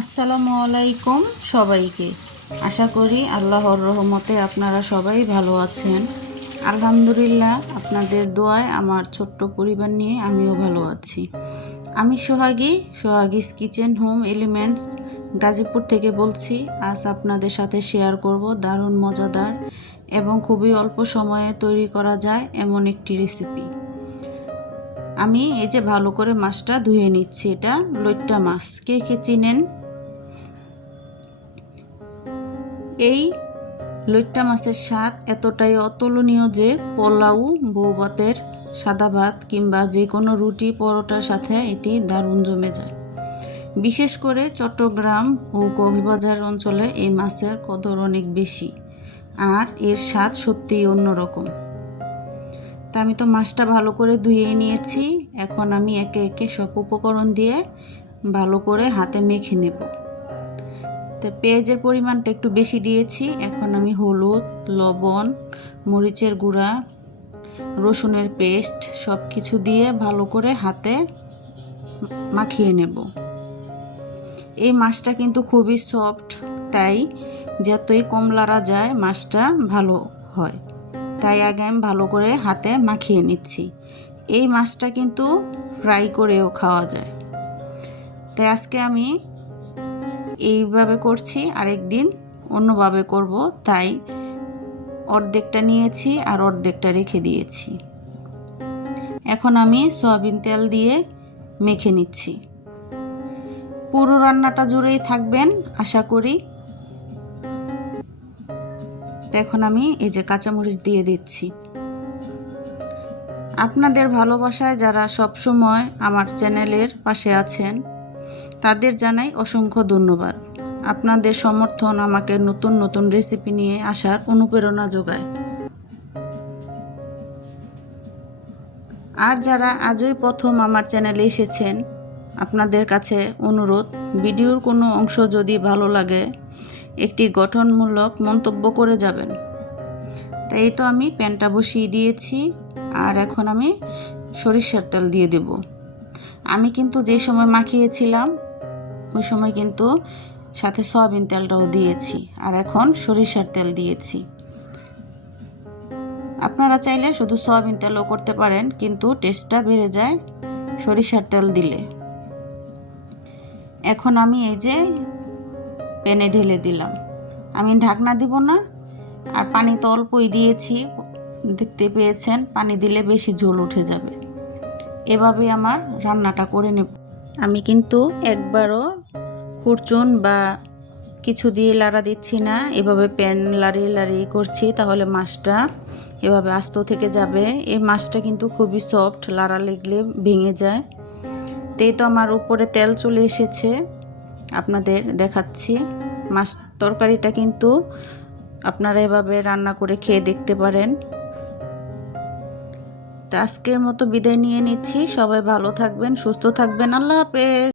আসসালামু আলাইকুম সবাইকে। আশা করি আল্লাহর রহমতে আপনারা সবাই ভালো আছেন। আলহামদুলিল্লাহ আপনাদের দোয়ায় আমার ছোট্ট পরিবার নিয়ে আমিও ভালো আছি। আমি সোহাগী, সোহাগিস কিচেন হোম এলিমেন্টস গাজীপুর থেকে বলছি। আজ আপনাদের সাথে শেয়ার করব দারুণ মজাদার এবং খুবই অল্প সময়ে তৈরি করা যায় এমন একটি রেসিপি। আমি এই যে ভালো করে মাছটা ধুয়ে নিচ্ছি, এটা লইট্টা মাছ। কে কে চিনেন? এই লইট্টা মাছের স্বাদ এতটাই অতুলনীয় যে পোলাও বউ ভাতের সাদা ভাত কিংবা যে কোনো রুটি পরোটার সাথে এটি দারুণ জমে যায়। বিশেষ করে চট্টগ্রাম ও কক্সবাজার অঞ্চলে এই মাছের কদর অনেক বেশি আর এর স্বাদ সত্যিই অন্যরকম। তা আমি তো মাছটা ভালো করে ধুয়ে নিয়েছি, এখন আমি একে একে সব উপকরণ দিয়ে ভালো করে হাতে মেখে নেব। তো পেঁয়াজের পরিমাণটা একটু বেশি দিয়েছি। এখন আমি হলুদ, লবণ, মরিচের গুঁড়া, রসুনের পেস্ট সব কিছু দিয়ে ভালো করে হাতে মাখিয়ে নেব। এই মাছটা কিন্তু খুবই সফট, তাই যতই কম লাড়া যায় মাছটা ভালো হয়। তাই আগে আমি ভালো করে হাতে মাখিয়ে নিচ্ছি। এই মাছটা কিন্তু ফ্রাই করেও খাওয়া যায়। তাই আজকে আমি এইভাবে করছি, আরেকদিন অন্যভাবে করব, তাই অর্ধেকটা নিয়েছি আর অর্ধেকটা রেখে দিয়েছি। এখন আমি সয়াবিন তেল দিয়ে মেখে নিচ্ছি। পুরো রান্নাটা জুড়েই থাকবেন, আশা করি। এখন আমি এই যে কাঁচামরিচ দিয়ে দিচ্ছি। আপনাদের ভালোবাসায় যারা সব সময় আমার চ্যানেলের পাশে আছেন তাদের জানাই অসংখ্য ধন্যবাদ। আপনাদের সমর্থন আমাকে নতুন নতুন রেসিপি নিয়ে আসার অনুপ্রেরণা যোগায়। আর যারা আজই প্রথম আমার চ্যানেলে এসেছেন, আপনাদের কাছে অনুরোধ, ভিডিওর কোনো অংশ যদি ভালো লাগে, একটি গঠনমূলক মন্তব্য করে যাবেন। তাই তো আমি প্যানটা বসিয়ে দিয়েছি, আর এখন আমি সরিষার তেল দিয়ে দেব। আমি কিন্তু যে সময় মাখিয়েছিলাম ওই সময় কিন্তু সাথে সয়াবিন তেলটাও দিয়েছি আর এখন সরিষার তেল দিয়েছি। আপনারা চাইলে শুধু সয়াবিন তেলও করতে পারেন, কিন্তু টেস্টটা বেড়ে যায় সরিষার তেল দিলে। এখন আমি এই যে প্যানে ঢেলে দিলাম। আমি ঢাকনা দিব না, আর পানি তো অল্পই দিয়েছি, দেখতে পেয়েছেন, পানি দিলে বেশি ঝোল উঠে যাবে। এভাবে আমার রান্নাটা করে নেব। আমি কিন্তু একবারও খুরচুন বা কিছু দিয়ে লাড়া দিচ্ছি না, এভাবে প্যান লাড়িয়ে লাড়িয়ে করছি, তাহলে মাছটা এভাবে আস্ত থেকে যাবে। এই মাছটা কিন্তু খুবই সফট লাড়া লেগলে ভেঙে যায়। তেই তো আমার উপরে তেল চলে এসেছে, আপনাদের দেখাচ্ছি। মাছ তরকারিটা কিন্তু আপনারা এভাবে রান্না করে খেয়ে দেখতে পারেন। তো আজকের মতো বিদায় নিয়ে নিচ্ছি। সবাই ভালো থাকবেন, সুস্থ থাকবেন। আল্লাহ হাফেজ।